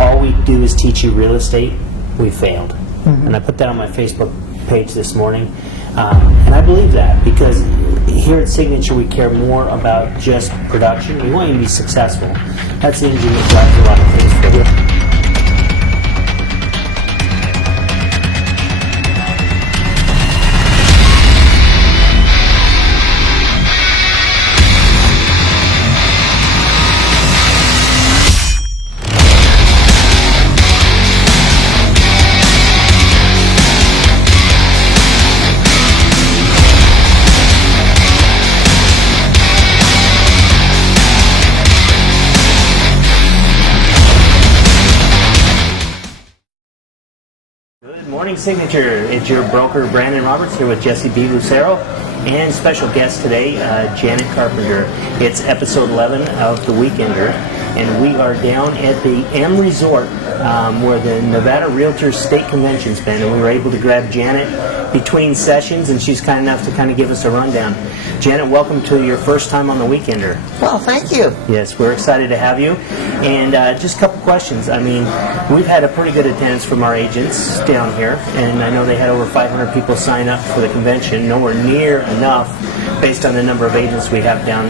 all we do is teach you real estate, we failed. And I put that on my Facebook page this morning. And I believe that, because here at Signature we care more about just production. We want you to be successful. That's the engine that drives a lot of things for you. Good morning, Signature. It's your broker, Brandon Roberts, here with Jesse B. Lucero, and special guest today, Janet Carpenter. It's episode 11 of The Weekender, and we are down at the M Resort, where the Nevada Realtors State Convention's been, and we were able to grab Janet between sessions, and she's kind enough to kind of give us a rundown. Janet, welcome to your first time on The Weekender. Well, thank you. Yes, we're excited to have you. And just a couple questions. I mean, we've had a pretty good attendance from our agents down here, and I know they had over 500 people sign up for the convention, nowhere near enough based on the number of agents we have down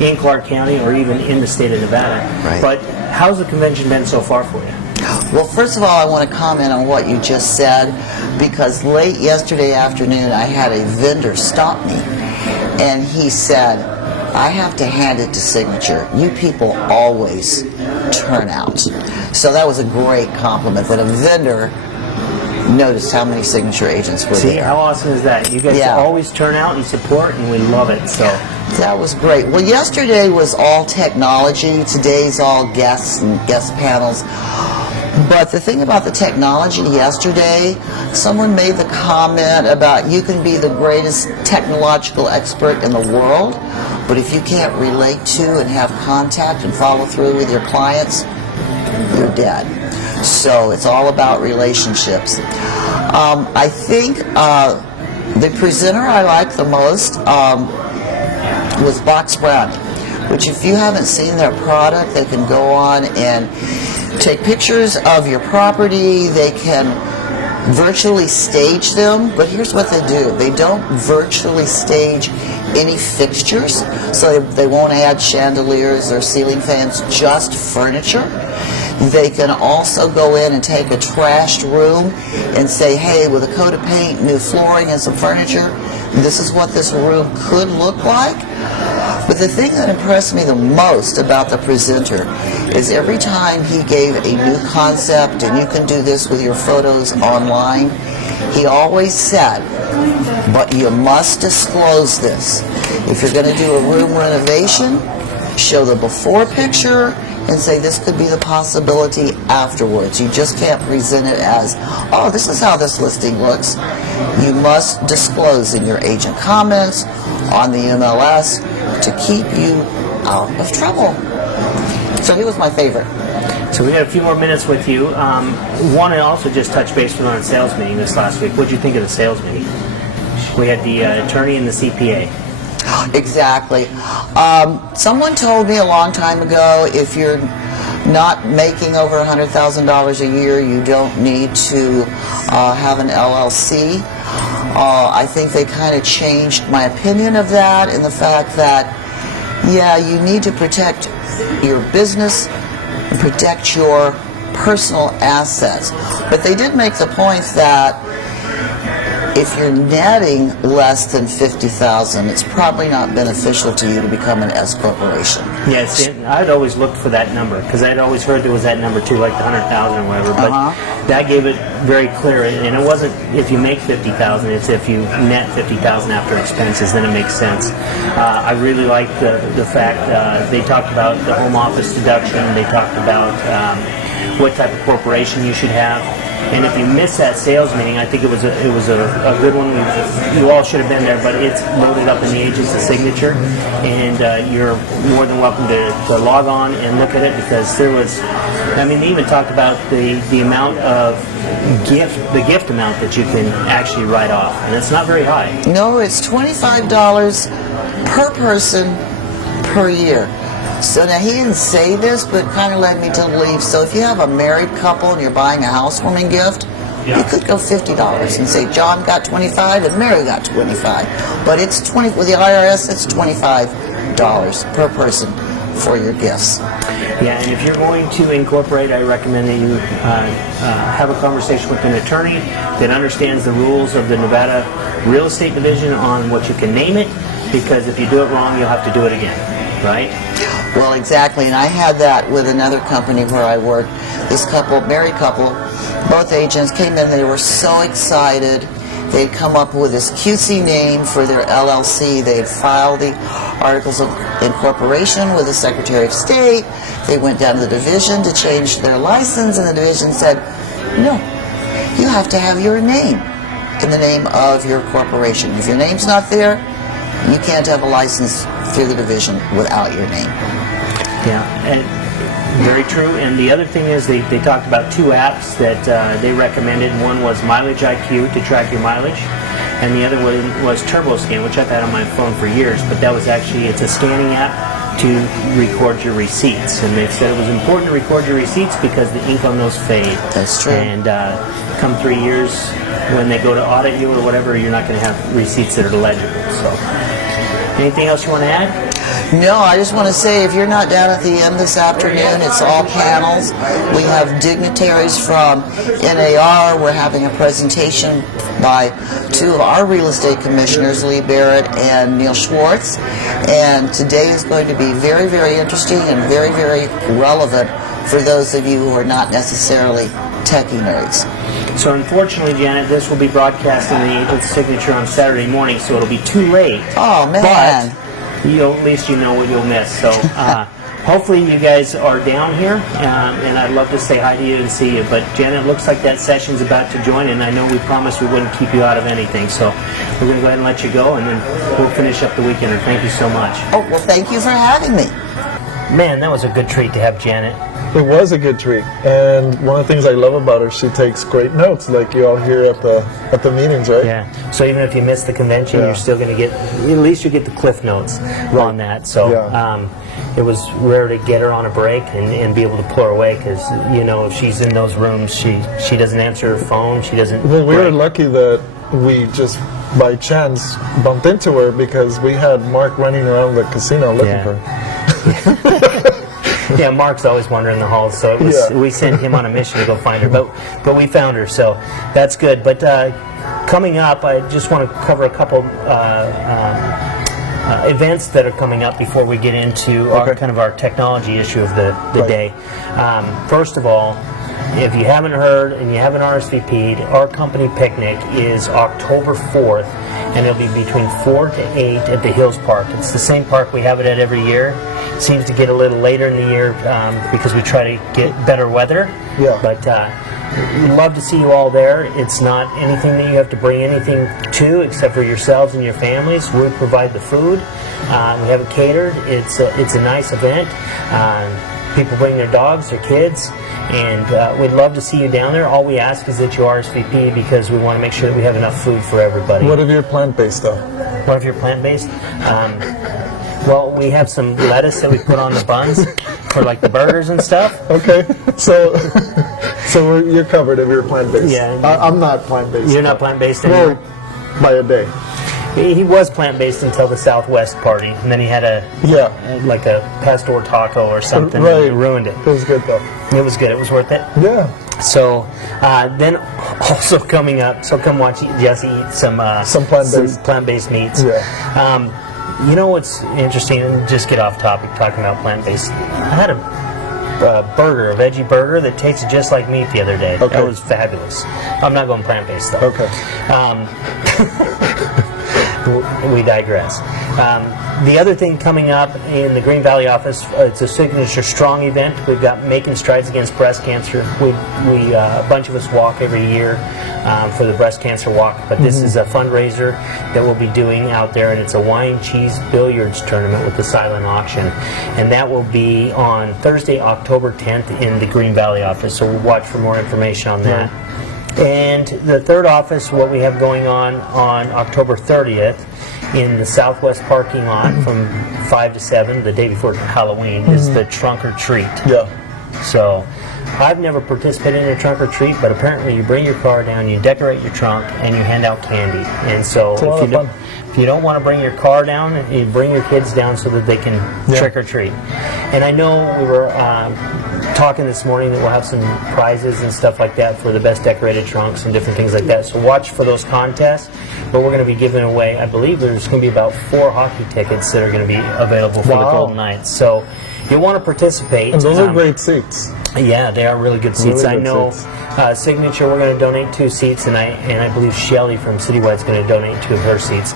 in Clark County or even in the state of Nevada. Right. But how's the convention been so far for you? Well, first of all, I want to comment on what you just said, because late yesterday afternoon I had a vendor stop me, and he said, I have to hand it to Signature. You people always turn out. So that was a great compliment, that a vendor noticed how many Signature agents were See, there. how awesome is that? You guys always turn out and support, and we love it. So that was great. Well, yesterday was all technology. Today's all guests and guest panels. But the thing about the technology yesterday, someone made the comment about you can be the greatest technological expert in the world, but if you can't relate to and have contact and follow through with your clients, you're dead. So it's all about relationships. I think the presenter I liked the most was Box Brownie, which if you haven't seen their product, they can go on and take pictures of your property. They can virtually stage them, but here's what they do. They don't virtually stage any fixtures, so they won't add chandeliers or ceiling fans, just furniture. They can also go in and take a trashed room and say, hey, with a coat of paint, new flooring, and some furniture, this is what this room could look like. But the thing that impressed me the most about the presenter is every time he gave a new concept, and you can do this with your photos online, he always said, but you must disclose this. If you're going to do a room renovation, show the before picture and say this could be the possibility afterwards. You just can't present it as, oh, this is how this listing looks. You must disclose in your agent comments, on the MLS, to keep you out of trouble. So he was my favorite. we got a few more minutes with you. Want to also just touch base with our sales meeting this last week. What did you think of the sales meeting? We had the attorney and the CPA. Exactly. Someone told me a long time ago, if you're not making over $100,000 a year, you don't need to have an LLC. I think they kind of changed my opinion of that, in the fact that, yeah, you need to protect your business and protect your personal assets. But they did make the point that if you're netting less than $50,000, it's probably not beneficial to you to become an S corporation. Yes, I'd always looked for that number, because I'd always heard there was that number too, like the 100,000 or whatever. But that gave it very clear, and it wasn't if you make 50,000; it's if you net 50,000 after expenses, then it makes sense. I really liked the fact they talked about the home office deduction. They talked about what type of corporation you should have. And if you missed that sales meeting, I think it was a good one. You all should have been there, but it's loaded up in the agent's Signature, and you're more than welcome to log on and look at it, because there was, I mean, they even talked about the amount of the gift amount that you can actually write off, and it's not very high. No, it's $25 per person per year. So now he didn't say this, but kind of led me to believe. So if you have a married couple and you're buying a housewarming gift, you could go $50 and say John got 25 and Mary got 25. But it's 20 with the IRS. It's $25 per person for your gifts. Yeah, and if you're going to incorporate, I recommend that you have a conversation with an attorney that understands the rules of the Nevada Real Estate Division on what you can name it, because if you do it wrong, you'll have to do it again, right? Well, exactly, and I had that with another company where I worked. This couple, married couple, both agents came in, they were so excited. They'd come up with this cutesy name for their LLC. They had filed the articles of incorporation with the Secretary of State. They went down to the division to change their license, and the division said, no, you have to have your name in the name of your corporation. If your name's not there, you can't have a license through the division without your name. Yeah, and very true. And the other thing is they talked about two apps that they recommended. One was Mileage IQ to track your mileage, and the other one was TurboScan, which I've had on my phone for years, but that was actually, it's a scanning app to record your receipts. And they've said it was important to record your receipts because the ink on those fade. That's true. And come 3 years, when they go to audit you or whatever, you're not going to have receipts that are legible. So, anything else you want to add? No, I just want to say if you're not down at the end this afternoon, it's all panels. We have dignitaries from NAR. We're having a presentation by two of our real estate commissioners, Lee Barrett and Neil Schwartz. And today is going to be very, very interesting and very, very relevant for those of you who are not necessarily techie nerds. So unfortunately, Janet, this will be broadcast in the Agent's Signature on Saturday morning, so it'll be too late. Oh, man. But at least you know what you'll miss. So hopefully you guys are down here, and I'd love to say hi to you and see you. But Janet, it looks like that session's about to join, and I know we promised we wouldn't keep you out of anything. So we're going to go ahead and let you go, and then we'll finish up the weekend. And thank you so much. Oh, well, thank you for having me. Man, that was a good treat to have Janet. It was a good treat, and one of the things I love about her, she takes great notes, like you all hear at the meetings, right? Yeah. So even if you miss the convention, Yeah. you're still going to get, at least you get the cliff notes on that. So Yeah. it was rare to get her on a break and be able to pull her away, because if she's in those rooms, she doesn't answer her phone. She doesn't. Well, we were break. lucky that we just by chance bumped into her because we had Mark running around the casino looking for her. Yeah, Mark's always wandering the halls, so it was, we sent him on a mission to go find her, but we found her, so that's good. But coming up, I just want to cover a couple events that are coming up before we get into our technology issue of the day. First of all, if you haven't heard and you haven't RSVP'd, our company picnic is October 4th, and it'll be between 4 to 8 at the Hills Park. It's the same park we have it at every year. It seems to get a little later in the year because we try to get better weather. Yeah. But we'd love to see you all there. It's not anything that you have to bring anything to except for yourselves and your families. We provide the food. We have it catered. It's a nice event. People bring their dogs, their kids, and we'd love to see you down there. All we ask is that you RSVP because we want to make sure that we have enough food for everybody. What if you're plant-based, though? What if you're plant-based? Well, we have some lettuce that we put on the buns for like the burgers and stuff. Okay, so you're covered if you're plant-based. Yeah. I'm not plant-based. You're not plant-based anymore? Well, by a day. He was plant-based until the Southwest party, and then he had a pastor taco or something. Right. And ruined it. It was good, though. It was good. It was worth it. Yeah. So then also coming up, so come watch Jesse eat some plant-based meats. Yeah. You know what's interesting, and just get off topic talking about plant-based. I had a veggie burger that tasted just like meat the other day. Okay. That was fabulous. I'm not going plant-based though. Okay. We digress. The other thing coming up in the Green Valley office, it's a Signature Strong event. We've got Making Strides Against Breast Cancer. A bunch of us walk every year for the breast cancer walk, but this is a fundraiser that we'll be doing out there, and it's a wine, cheese, billiards tournament with the silent auction, and that will be on Thursday, October 10th in the Green Valley office, so we'll watch for more information on that. And the third office, what we have going on October 30th in the southwest parking lot from 5 to 7, the day before Halloween, is the trunk or treat. Yeah. So I've never participated in a trunk or treat, but apparently you bring your car down, you decorate your trunk, and you hand out candy. And so if you don't want to bring your car down, you bring your kids down so that they can trick or treat. And I know we were talking this morning that we'll have some prizes and stuff like that for the best decorated trunks and different things like that. So watch for those contests. But we're going to be giving away, I believe there's going to be about 4 hockey tickets that are going to be available for the Golden Knights. So you'll want to participate. And those are great seats. Yeah, they are really good seats. Really I know seats. Signature, we're going to donate 2 seats, and I believe Shelly from Citywide is going to donate 2 of her seats.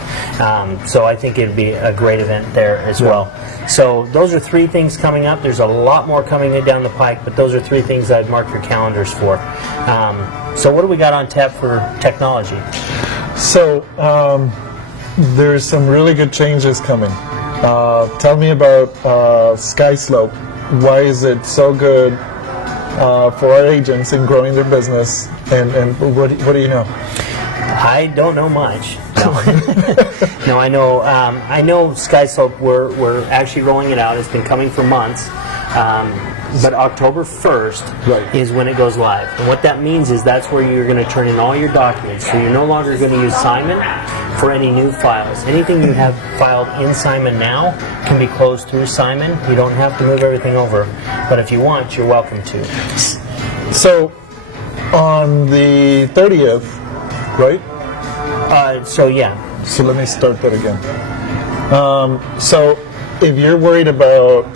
So I think it'd be a great event there as well. So those are 3 things coming up. There's a lot more coming down the pike, but those are 3 things I'd mark your calendars for. So what do we got on tap for technology? So there's some really good changes coming. Tell me about SkySlope. Why is it so good for our agents in growing their business? And what do you know? I don't know much. No, no, I know SkySlope. We're actually rolling it out. It's been coming for months. But October 1st is when it goes live. And what that means is that's where you're going to turn in all your documents. So you're no longer going to use Simon for any new files. Anything you have filed in Simon now can be closed through Simon. You don't have to move everything over. But if you want, you're welcome to. So on the 30th, right? So yeah. So let me start that again. So if you're worried about,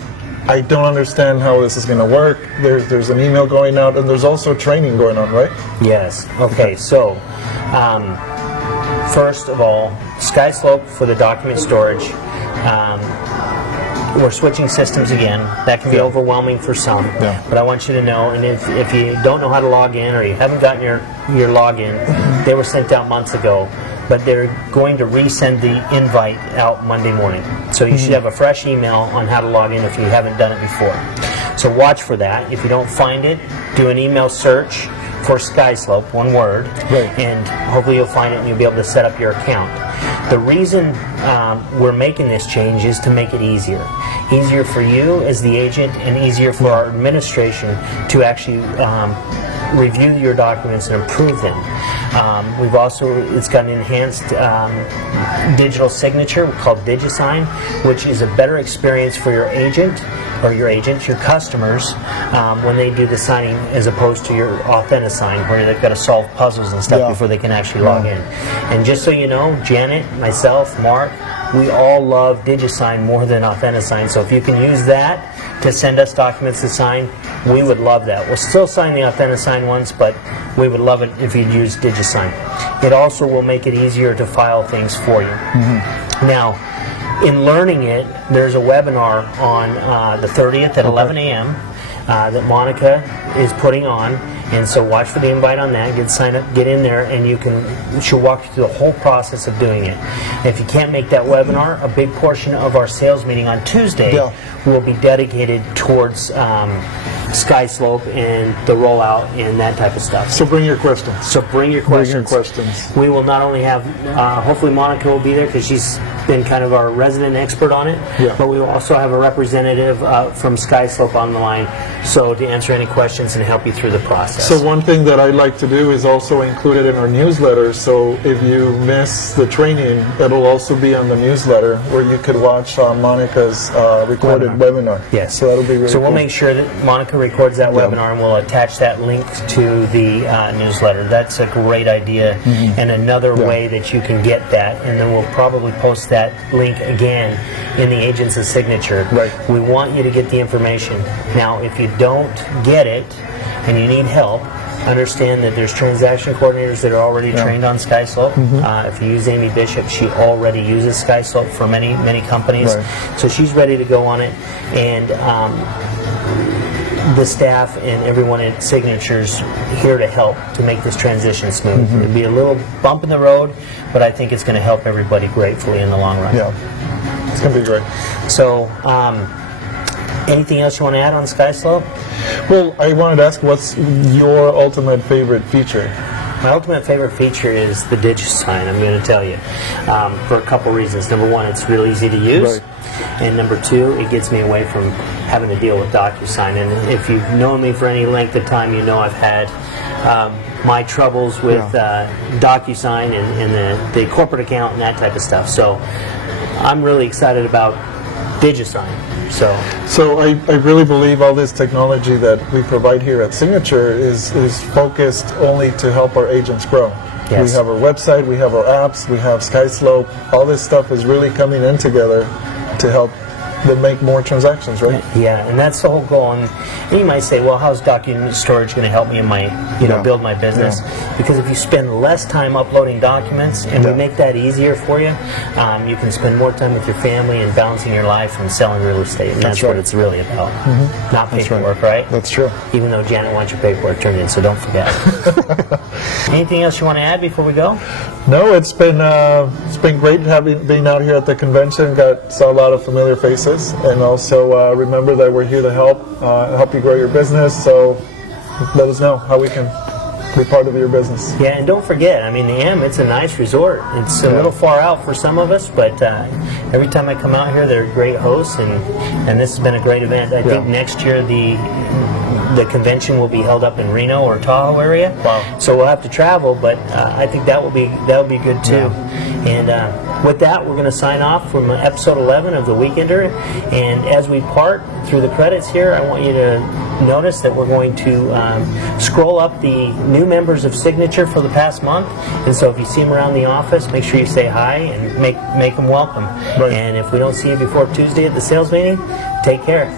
I don't understand how this is going to work, there's an email going out, and there's also training going on, right? Yes. Okay, so first of all, SkySlope for the document storage. We're switching systems again. That can be overwhelming for some, but I want you to know, and if you don't know how to log in or you haven't gotten your login, they were sent out months ago, but they're going to resend the invite out Monday morning. So you should have a fresh email on how to log in if you haven't done it before. So watch for that. If you don't find it, do an email search for SkySlope, one word, and hopefully you'll find it and you'll be able to set up your account. The reason we're making this change is to make it easier. Easier for you as the agent and easier for our administration to actually review your documents and approve them. It's got an enhanced digital signature called DigiSign, which is a better experience for your agent, your customers, when they do the signing, as opposed to your AuthentiSign, where they've got to solve puzzles and stuff before they can actually log in. And just so you know, Janet, myself, Mark, we all love DigiSign more than AuthentiSign. So if you can use that to send us documents to sign, we would love that. We'll still sign the AuthentiSign ones, but we would love it if you'd use DigiSign. It also will make it easier to file things for you. Now, in learning it, there's a webinar on the 30th at 11 a.m. That Monica is putting on, and so watch for the invite on that. Get in there, and she'll walk you through the whole process of doing it. And if you can't make that webinar, a big portion of our sales meeting on Tuesday will be dedicated towards SkySlope and the rollout and that type of stuff. So bring your questions. We will not only have, hopefully Monica will be there because she's been kind of our resident expert on it, but we will also have a representative from SkySlope on the line, so to answer any questions and help you through the process. So one thing that I like to do is also include it in our newsletter, so if you miss the training, it'll also be on the newsletter where you could watch Monica's recorded webinar. Yes. So that'll be really So we'll cool. make sure that Monica records that webinar, and we'll attach that link to the newsletter. That's a great idea, and another way that you can get that, and then we'll probably post that link again in the agent's signature. We want you to get the information. Now, if you don't get it and you need help, understand that there's transaction coordinators that are already trained on SkySlope. If you use Amy Bishop, she already uses SkySlope for many companies. So she's ready to go on it, and the staff and everyone at Signatures here to help to make this transition smooth. It'll be a little bump in the road, but I think it's going to help everybody gratefully in the long run. It's going to be great. So, anything else you want to add on SkySlope? Well, I wanted to ask, what's your ultimate favorite feature? My ultimate favorite feature is the DigiSign, I'm going to tell you, for a couple reasons. Number one, it's real easy to use. Right. And number two, it gets me away from having to deal with DocuSign. And if you've known me for any length of time, you know I've had my troubles with DocuSign and the corporate account and that type of stuff. So I'm really excited about DigiSign. So I really believe all this technology that we provide here at Signature is focused only to help our agents grow. Yes. We have our website, we have our apps, we have SkySlope. All this stuff is really coming in together to help them make more transactions, right? Yeah, and that's the whole goal. And you might say, well, how's document storage going to help me in my, build my business? Because if you spend less time uploading documents, and we make that easier for you, you can spend more time with your family and balancing your life and selling real estate. And that's what it's really about. Not paperwork, right? That's true. Even though Janet wants your paperwork turned in, so don't forget. Anything else you want to add before we go? No, it's been great being out here at the convention. Saw a lot of familiar faces. And also remember that we're here to help you grow your business. So let us know how we can be part of your business. Yeah, and don't forget, I mean, the M, it's a nice resort. It's a little far out for some of us, but every time I come out here, they're great hosts, and this has been a great event. I think next year the convention will be held up in Reno or Tahoe area. Wow. So we'll have to travel, but I think that will be good too. And with that, we're going to sign off from episode 11 of The Weekender. And as we part through the credits here, I want you to notice that we're going to scroll up the new members of Signature for the past month. And so if you see them around the office, make sure you say hi and make them welcome. Right. And if we don't see you before Tuesday at the sales meeting, take care.